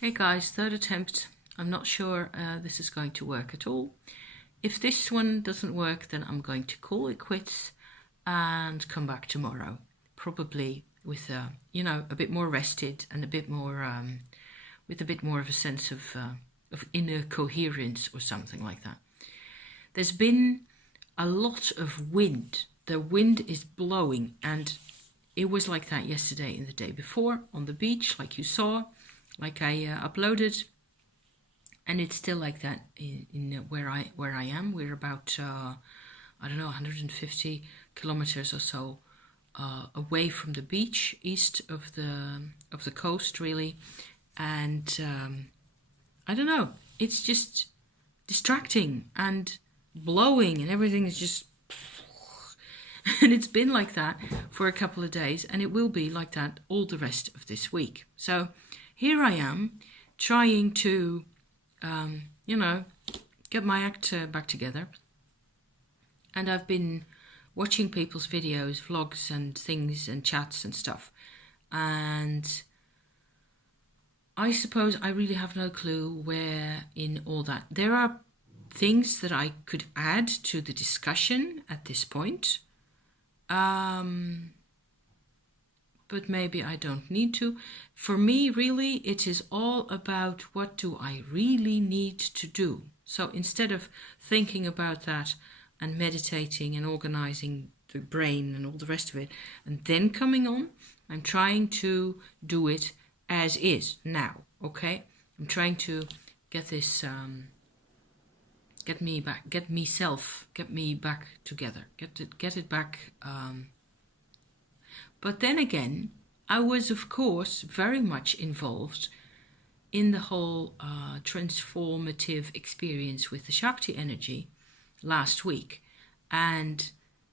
Hey guys, third attempt. I'm not sure this is going to work at all. If this one doesn't work, then I'm going to call it quits and come back tomorrow. Probably with, a bit more rested and a bit more, with a bit more of a sense of inner coherence or something like that. There's been a lot of wind. The wind is blowing, and it was like that yesterday and the day before on the beach, like you saw, like I uploaded, and it's still like that in where I am. We're about 150 kilometers or so away from the beach, east of the coast, really, and I don't know. It's just distracting and blowing, and everything is just. And it's been like that for a couple of days, and it will be like that all the rest of this week. So here I am trying to, get my act back together. And I've been watching people's videos, vlogs and things and chats and stuff. And I suppose I really have no clue where in all that. There are things that I could add to the discussion at this point. But maybe I don't need to. For me, really, it is all about what do I really need to do. So instead of thinking about that and meditating and organizing the brain and all the rest of it, and then coming on, I'm trying to do it as is now, okay? I'm trying to get this, get me back together, get it back. But then again, I was, of course, very much involved in the whole transformative experience with the Shakti energy last week. And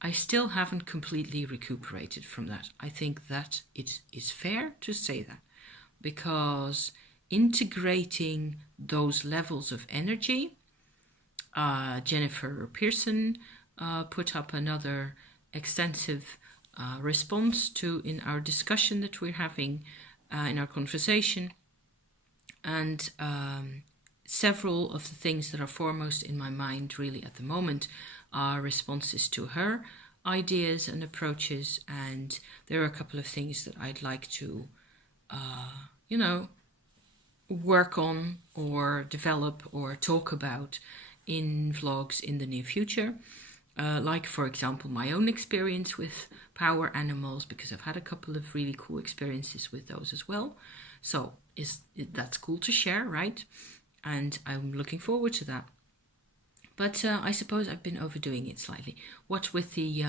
I still haven't completely recuperated from that. I think that it is fair to say that, because integrating those levels of energy, Jennifer Pearson put up another extensive response to in our discussion that we're having in our conversation, and several of the things that are foremost in my mind really at the moment are responses to her ideas and approaches, and there are a couple of things that I'd like to work on or develop or talk about in vlogs in the near future. Like, for example, my own experience with power animals, because I've had a couple of really cool experiences with those as well. So that's cool to share, right? And I'm looking forward to that. But I suppose I've been overdoing it slightly. What with the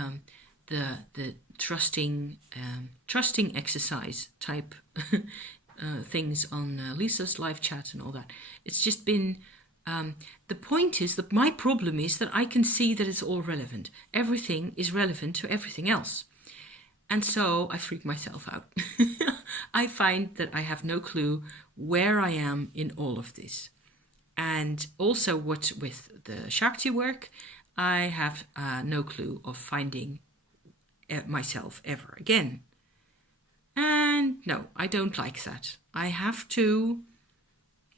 trusting exercise type things on Lisa's live chat and all that. It's just been. The point is that my problem is that I can see that it's all relevant. Everything is relevant to everything else. And so I freak myself out. I find that I have no clue where I am in all of this. And also what with the Shakti work, I have no clue of finding myself ever again. And no, I don't like that. I have to,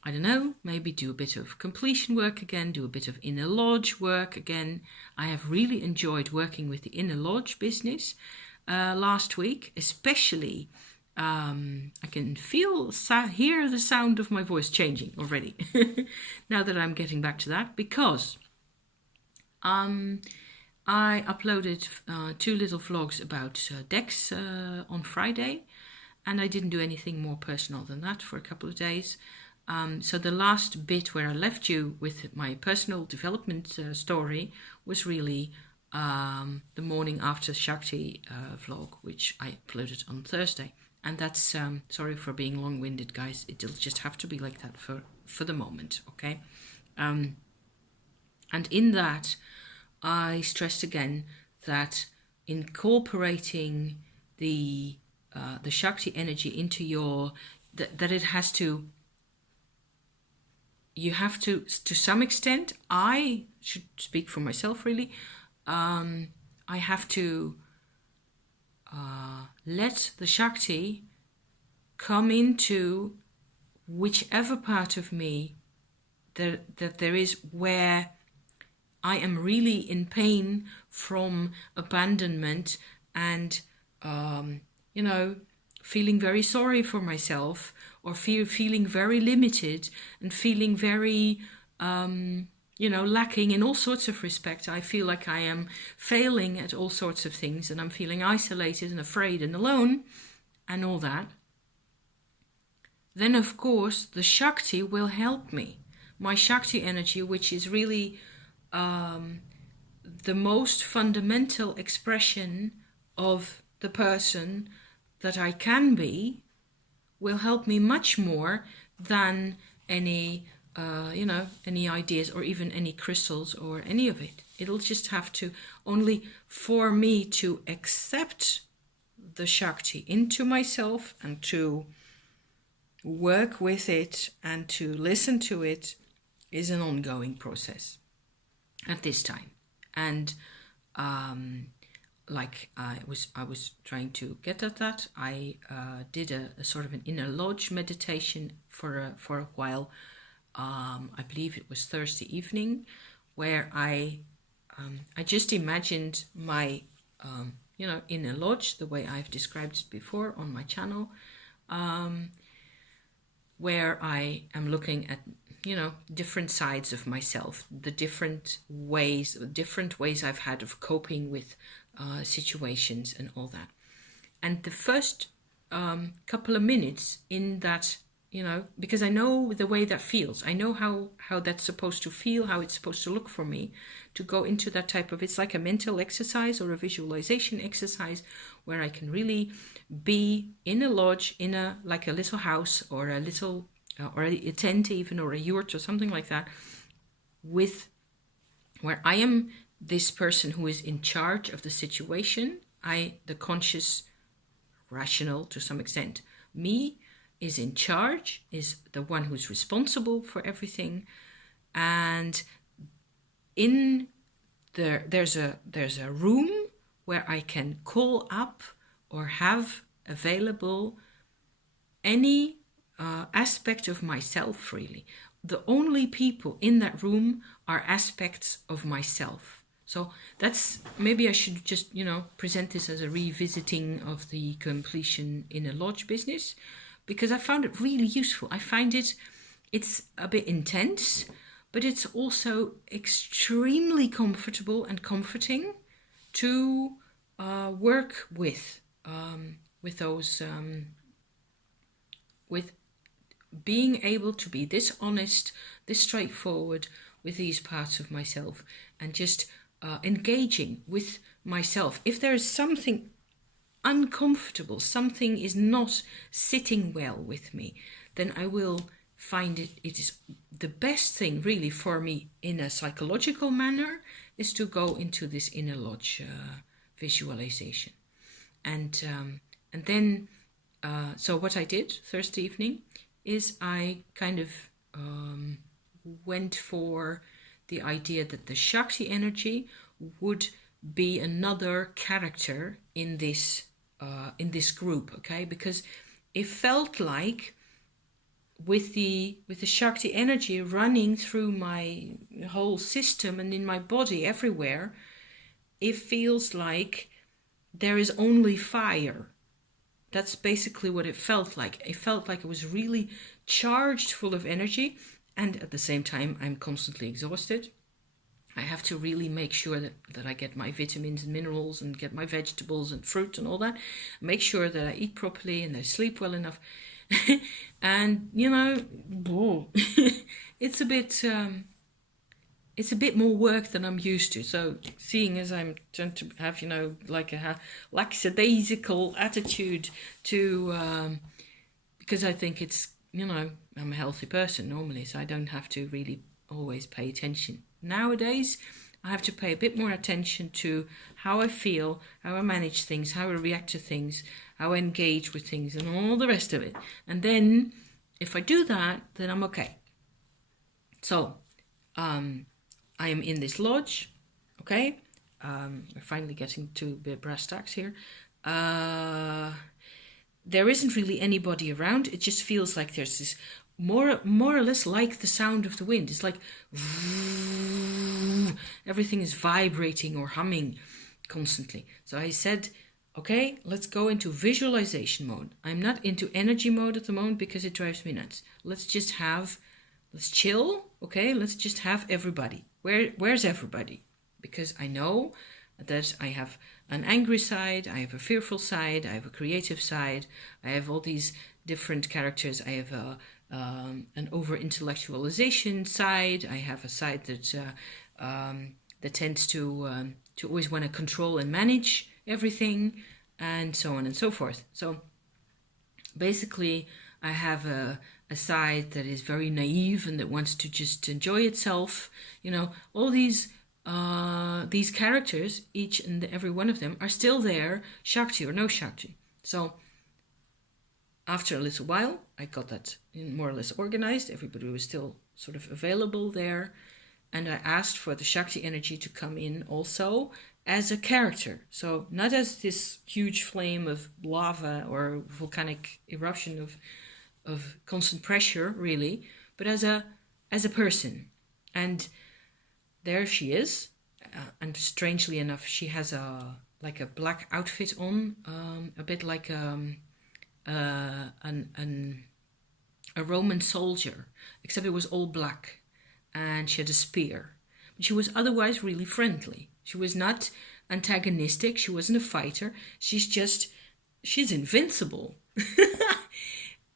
I don't know, maybe do a bit of completion work again, do a bit of inner lodge work again. I have really enjoyed working with the inner lodge business last week, especially. I can hear the sound of my voice changing already now that I'm getting back to that, because I uploaded 2 little vlogs about decks on Friday, and I didn't do anything more personal than that for a couple of days. So the last bit where I left you with my personal development story was really the morning after Shakti vlog, which I uploaded on Thursday. And that's, sorry for being long-winded, guys. It'll just have to be like that for the moment, okay? And in that, I stressed again that incorporating the Shakti energy into your, that it has to, you have to some extent, I should speak for myself really, I have to let the Shakti come into whichever part of me that there is where I am really in pain from abandonment and, feeling very sorry for myself, or feeling very limited and feeling very, lacking in all sorts of respects. I feel like I am failing at all sorts of things, and I'm feeling isolated and afraid and alone and all that. Then, of course, the Shakti will help me. My Shakti energy, which is really the most fundamental expression of the person that I can be, will help me much more than any ideas or even any crystals or any of it. It'll just have to, only for me to accept the Shakti into myself and to work with it and to listen to it is an ongoing process at this time. And like I was trying to get at that, I did a sort of an inner lodge meditation for a while. I believe it was Thursday evening, where I just imagined my inner lodge the way I've described it before on my channel, where I am looking at different sides of myself, the different ways I've had of coping with situations and all that. And the first couple of minutes in that, because I know the way that feels, I know how that's supposed to feel, how it's supposed to look for me to go into that type of, it's like a mental exercise or a visualization exercise where I can really be in a lodge, like a little house or a little or a tent even, or a yurt or something like that, where I am this person who is in charge of the situation. The conscious, rational to some extent, me is in charge, is the one who's responsible for everything. And there's a room where I can call up or have available any aspect of myself, really. The only people in that room are aspects of myself. So that's, maybe I should just, present this as a revisiting of the completion in a lodge business, because I found it really useful. I find it's a bit intense, but it's also extremely comfortable and comforting to work with those, with being able to be this honest, this straightforward with these parts of myself, and just engaging with myself. If there is something uncomfortable, something is not sitting well with me, then I will find it is the best thing really for me in a psychological manner is to go into this inner lodge visualization. And then so what I did Thursday evening is I kind of went for the idea that the Shakti energy would be another character in this group, okay? Because it felt like with the Shakti energy running through my whole system and in my body everywhere, it feels like there is only fire. That's basically what it felt like. It felt like it was really charged, full of energy, and at the same time, I'm constantly exhausted. I have to really make sure that I get my vitamins and minerals and get my vegetables and fruit and all that. Make sure that I eat properly and I sleep well enough. And, it's a bit more work than I'm used to. So seeing as I'm trying to have, like a lackadaisical attitude to, because I think it's, I'm a healthy person normally, so I don't have to really always pay attention. Nowadays, I have to pay a bit more attention to how I feel, how I manage things, how I react to things, how I engage with things, and all the rest of it. And then, if I do that, then I'm okay. So, I am in this lodge, okay? We're finally getting to brass tacks here. There isn't really anybody around. It just feels like there's this more or less like the sound of the wind. It's like everything is vibrating or humming constantly. So I said, okay, let's go into visualization mode. I'm not into energy mode at the moment because it drives me nuts. Let's chill, okay? Let's just have everybody. Where's everybody? Because I know that I have an angry side, I have a fearful side, I have a creative side, I have all these different characters. I have an over-intellectualization side. I have a side that tends to always want to control and manage everything, and so on and so forth. So basically, I have a side that is very naive and that wants to just enjoy itself. You know, all these characters, each and every one of them, are still there, Shakti or no Shakti. So after a little while, I got that more or less organized. Everybody was still sort of available there. And I asked for the Shakti energy to come in also as a character. So not as this huge flame of lava or volcanic eruption of constant pressure, really, but as a person. And there she is. And strangely enough, she has a black outfit on, a bit like a Roman soldier, except it was all black, and she had a spear. But she was otherwise really friendly. She was not antagonistic. She wasn't a fighter. She's invincible.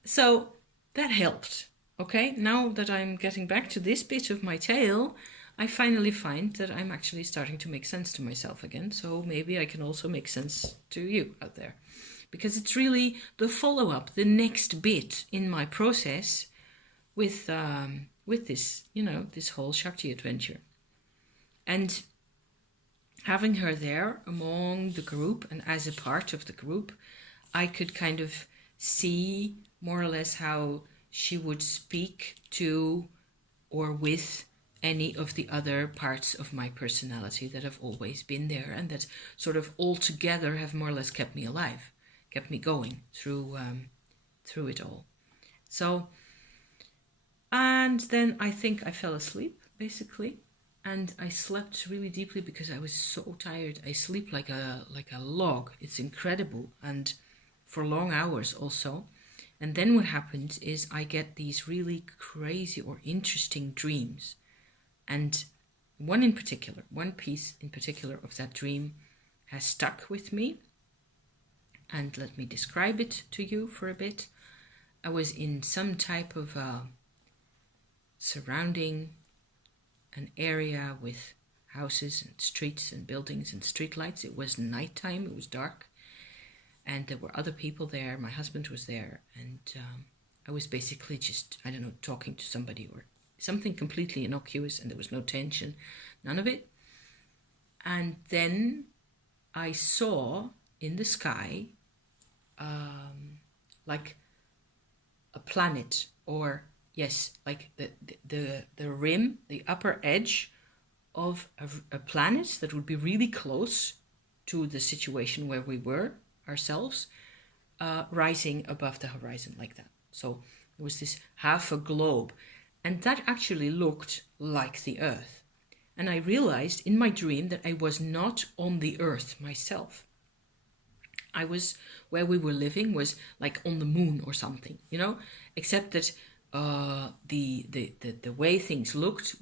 So that helped. Okay, now that I'm getting back to this bit of my tale, I finally find that I'm actually starting to make sense to myself again. So maybe I can also make sense to you out there. Because it's really the follow-up, the next bit in my process with this, this whole Shakti adventure. And having her there among the group and as a part of the group, I could kind of see more or less how she would speak to or with any of the other parts of my personality that have always been there and that sort of all together have more or less kept me alive. Kept me going through it all. So, and then I think I fell asleep, basically, and I slept really deeply because I was so tired. I sleep like a log. It's incredible, and for long hours also. And then what happens is I get these really crazy or interesting dreams, and one piece in particular of that dream has stuck with me. And let me describe it to you for a bit. I was in some type of surrounding an area with houses and streets and buildings and streetlights. It was nighttime, it was dark. And there were other people there. My husband was there. And I was basically just, talking to somebody or something completely innocuous. And there was no tension, none of it. And then I saw in the sky like a planet, or yes, like the rim, the upper edge of a planet that would be really close to the situation where we were ourselves, rising above the horizon like that. So it was this half a globe, and that actually looked like the Earth. And I realized in my dream that I was not on the Earth myself. I was, where we were living was like on the moon or something, except that the way things looked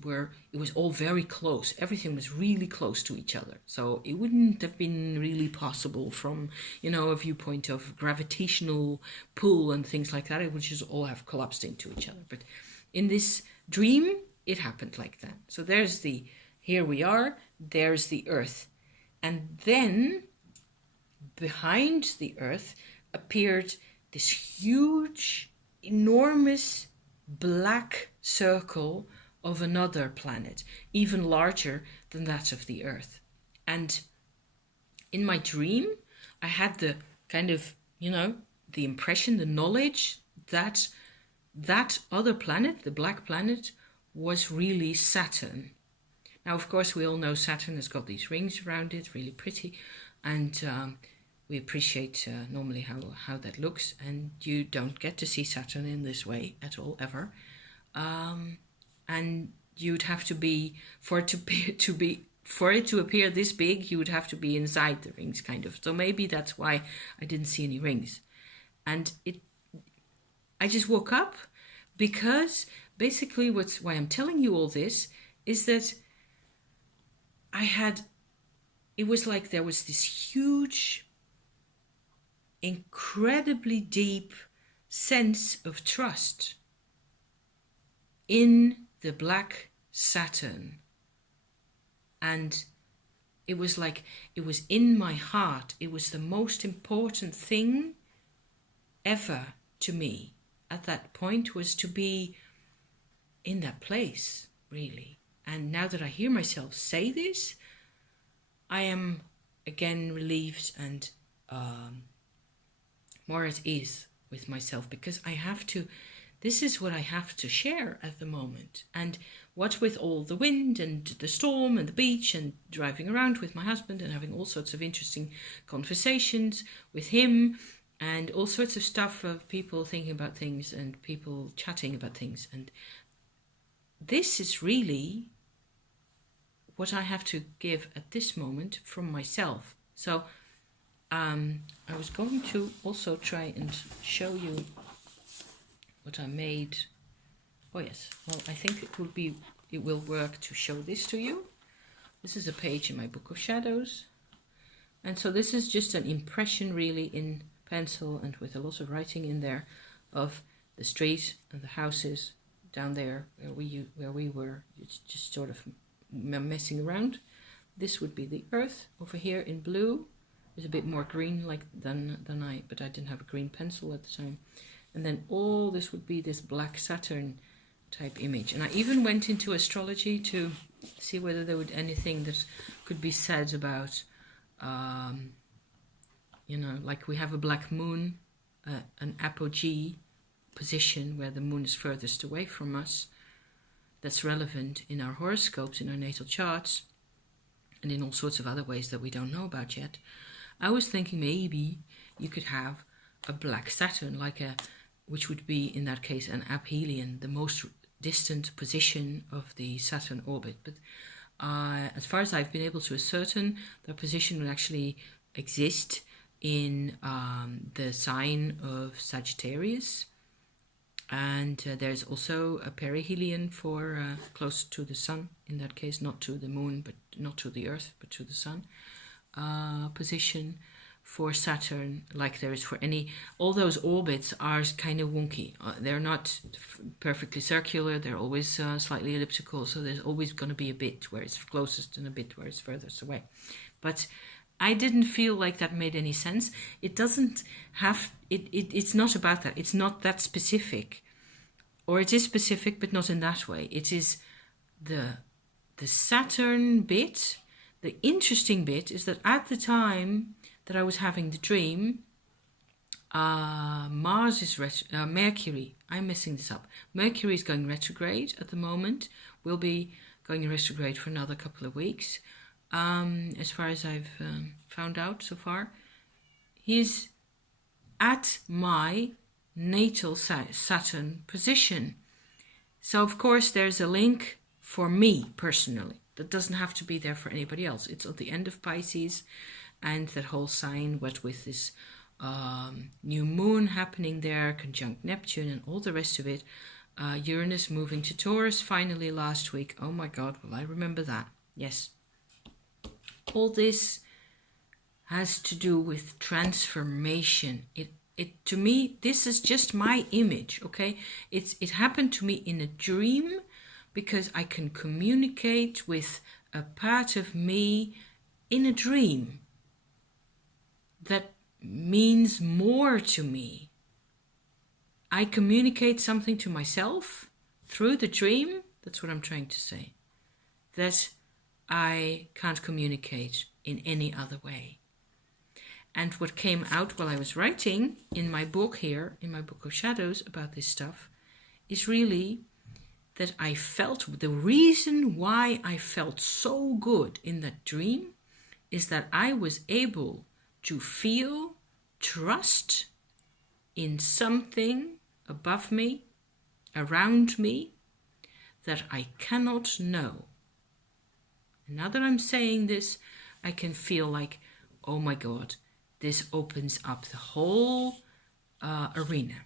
it was all very close. Everything was really close to each other. So it wouldn't have been really possible from, a viewpoint of gravitational pull and things like that. It would just all have collapsed into each other. But in this dream, it happened like that. So here we are, there's the Earth. And then behind the Earth appeared this huge, enormous black circle of another planet, even larger than that of the Earth. And in my dream, I had the kind of, the impression, the knowledge that that other planet, the black planet, was really Saturn. Now, of course, we all know Saturn has got these rings around it, really pretty, and we appreciate normally how that looks, and you don't get to see Saturn in this way at all ever. And you'd have to be for it to appear this big, you would have to be inside the rings, kind of. So maybe that's why I didn't see any rings. And I just woke up because basically why I'm telling you all this is that it was like there was this huge, incredibly deep sense of trust in the black Saturn. And it was like, it was in my heart. It was the most important thing ever to me at that point, was to be in that place, really. And now that I hear myself say this, I am again relieved and more at ease with myself, because this is what I have to share at the moment. And what with all the wind and the storm and the beach and driving around with my husband and having all sorts of interesting conversations with him and all sorts of stuff of people thinking about things and people chatting about things. And this is really what I have to give at this moment from myself. So I was going to also try and show you what I made. Oh yes, well, I think it will work to show this to you. This is a page in my Book of Shadows. And so this is just an impression, really, in pencil and with a lot of writing in there, of the street and the houses down there where we were just sort of messing around. This would be the earth over here in blue. It's a bit more green but I didn't have a green pencil at the time. And then all this would be this black Saturn type image. And I even went into astrology to see whether there would anything that could be said about, like we have a black moon, an apogee position where the moon is furthest away from us. That's relevant in our horoscopes, in our natal charts, and in all sorts of other ways that we don't know about yet. I was thinking maybe you could have a black Saturn, which would be in that case an aphelion, the most distant position of the Saturn orbit. But as far as I've been able to ascertain, the position would actually exist in the sign of Sagittarius. And there's also a perihelion for close to the sun, in that case, not to the moon, but not to the earth, but to the sun, position for Saturn, like there is for all those orbits are kind of wonky. They're not perfectly circular, they're always slightly elliptical, so there's always going to be a bit where it's closest and a bit where it's furthest away. But I didn't feel like that made any sense. It doesn't have, it's not about that. It's not that specific. Or it is specific, but not in that way. It is the Saturn bit. The interesting bit is that at the time that I was having the dream, Mercury, I'm messing this up. Mercury is going retrograde at the moment. Will be going retrograde for another couple of weeks. As far as I've found out so far, he's at my natal Saturn position. So of course there's a link for me personally. That doesn't have to be there for anybody else. It's at the end of Pisces, and that whole sign, what with this new moon happening there, conjunct Neptune and all the rest of it. Uranus moving to Taurus finally last week. Oh my God, will I remember that? Yes. All this has to do with transformation. It to me, this is just my image, okay? It happened to me in a dream, because I can communicate with a part of me in a dream that means more to me. I communicate something to myself through the dream. That's what I'm trying to say. That I can't communicate in any other way. And what came out while I was writing in my book here, in my Book of Shadows, about this stuff, is really that I felt, the reason why I felt so good in that dream is that I was able to feel trust in something above me, around me, that I cannot know. And now that I'm saying this, I can feel like, oh my God, this opens up the whole arena.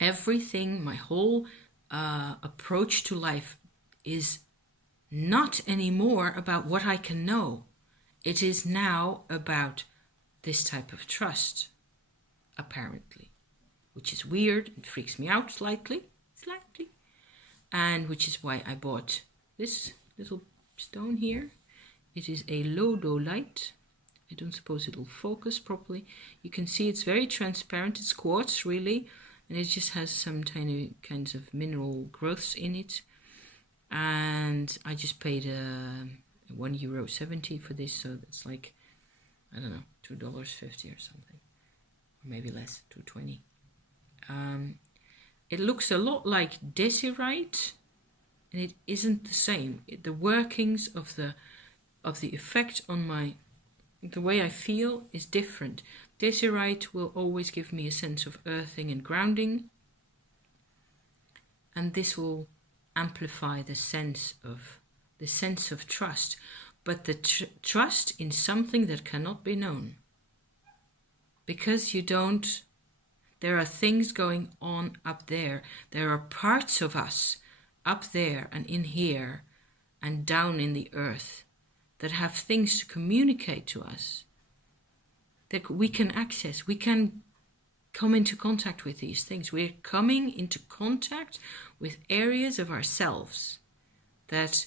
Everything, my whole approach to life is not anymore about what I can know. It is now about this type of trust, apparently, which is weird and freaks me out slightly, and which is why I bought this little stone here. It is a lodolite. I don't suppose it'll focus properly. You can see it's very transparent. It's quartz, really, and it just has some tiny kinds of mineral growths in it. And I just paid €1.70 for this, so it's like, I don't know, $2.50 or something, or maybe less, $2.20. It looks a lot like desirite, and it isn't the same. The workings of the effect on the way I feel is different. Desirite will always give me a sense of earthing and grounding, and this will amplify the sense of trust, but the trust in something that cannot be known, because there are things going on up there. There are parts of us up there and in here and down in the earth that have things to communicate to us, that we can access. We can come into contact with these things. We're coming into contact with areas of ourselves that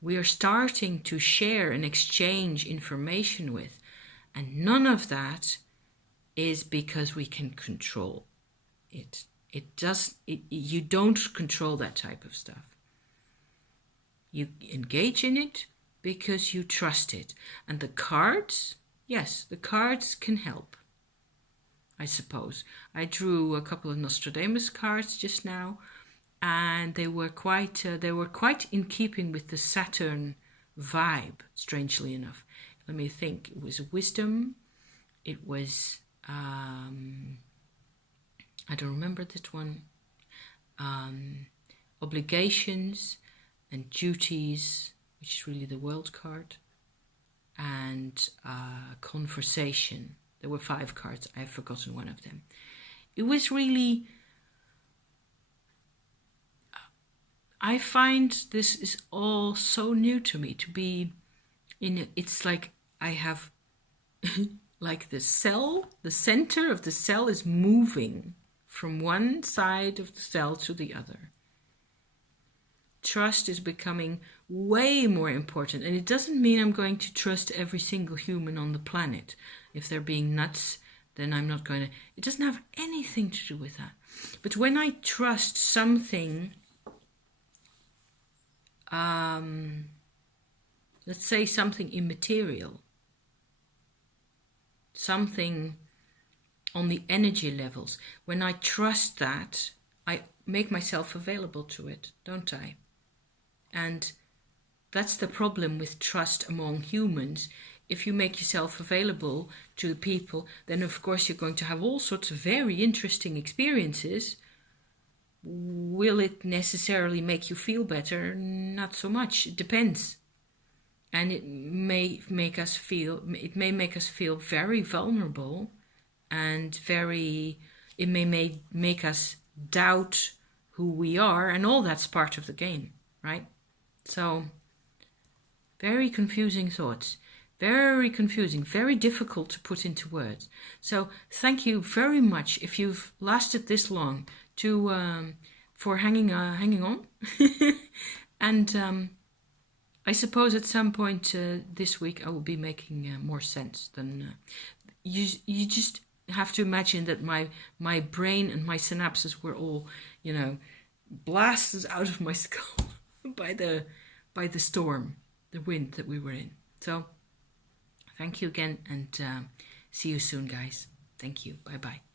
we are starting to share and exchange information with. And none of that is because we can control it. You don't control that type of stuff. You engage in it because you trust it. And the cards, yes, the cards can help, I suppose. I drew a couple of Nostradamus cards just now, and they were quite in keeping with the Saturn vibe, strangely enough. Let me think. It was wisdom. It was I don't remember that one. Obligations and duties, which is really the world card, and conversation. There were 5 cards. I have forgotten one of them. It was really, I find this is all so new to me, to be it's like I have like the cell, the center of the cell is moving from one side of the cell to the other. Trust is becoming way more important, and it doesn't mean I'm going to trust every single human on the planet. If they're being nuts, then I'm not going to. It doesn't have anything to do with that. But when I trust something, let's say something immaterial, something on the energy levels, when I trust that, I make myself available to it, don't I? And that's the problem with trust among humans. If you make yourself available to people, then of course you're going to have all sorts of very interesting experiences. Will it necessarily make you feel better? Not so much. It depends. And it may make us feel very vulnerable, and it may make us doubt who we are, and all that's part of the game, right? So, very confusing thoughts. Very confusing, very difficult to put into words. So thank you very much if you've lasted this long for hanging on. And I suppose at some point this week I will be making more sense than you just have to imagine that my brain and my synapses were all, blasted out of my skull by the storm, the wind that we were in. So thank you again, and see you soon, guys. Thank you. Bye-bye.